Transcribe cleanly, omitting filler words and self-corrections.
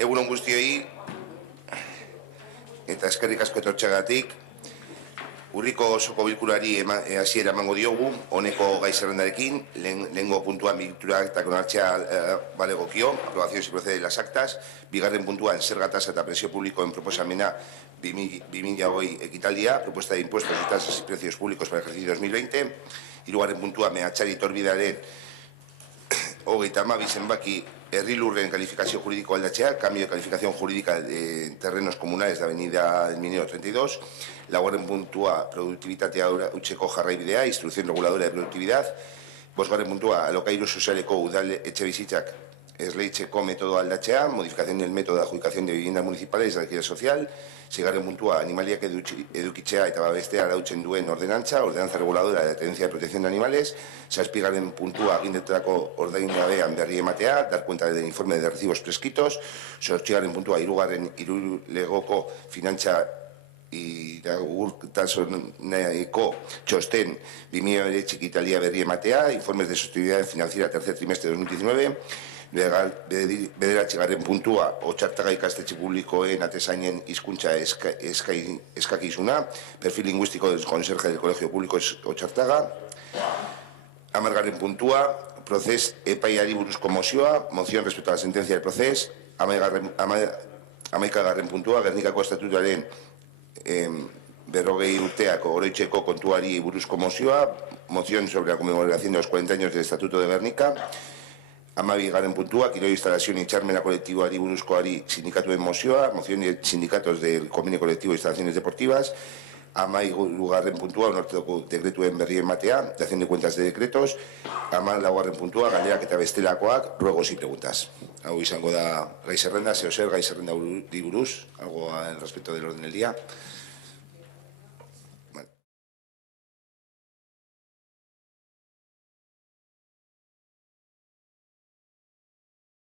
Egunon guztioi, eta eskerrik asko etortxeagatik, urriko osoko bilkurari hasiera emango diogu, honeko gai zerrendarekin, lehengo puntuan bilturak eta konartxea balegokio, aprobación se procede de las actas, bigarren puntuan zerga tasa eta presio publikoen proposamena 2020 ekitaldia, propuesta de impuestos y tasas y precios públicos para el ejercicio 2020, hirugarren puntua mehatxari torbidaren hogeita hamabi zenbaki herrilurren calificación jurídico aldatzea, cambio de calificación jurídica de terrenos comunales de Avenida del Minero 32, laugarren puntua produktibitatea utzeko jarraibidea, instrucción reguladora de productividad, bosgarren puntua alokairu sozialeko udal etxebizitzak esleitzeko metodo aldatzea, modificación del método de adjudicación de viviendas municipales de alquiler social, seigarren puntua animaliak edukitzea eta babestea arautzen duen ordenantza reguladora de tenencia de protección de animales, zazpigarren puntua agindetarako ordaingabean berri ematea, dar cuenta del informe de recibos prescritos, zortzigarren puntua irulegoko finantza iragurtasuneko txosten 2009 Italia berri ematea, informes de sostenibilidad financiera tercer trimestre de 2019, bederatzigarren puntua Otxartaga ikastetxe publikoen atezainen hizkuntza eskakizuna, perfil lingüístico del conserje del Colegio Público Otxartaga, hamargarren puntua proces epaiari buruzko mozioa, moción respecto a la sentencia del proces, hamaikagarren puntua Gernikako estatutuaren berrogei urteako oroitzeko kontuari buruzko mozioa, moción sobre la conmemoración de los 40 años del Estatuto de Gernika, hamabigarren puntua, kirol instalación y txarmena kolektiboari buruzkoari sindikatuen mozioa, moción de sindicatos del convenio colectivo de instalaciones deportivas, hamairugarren puntua, onorteko dekretuen berri ematea, de haciendo cuentas de decretos, hamalaugarren puntua, galderak eta bestelakoak, ruegos y preguntas. Hau izango da gai zerrenda, zer gai zerrenda buruz, algo al respecto del orden del día.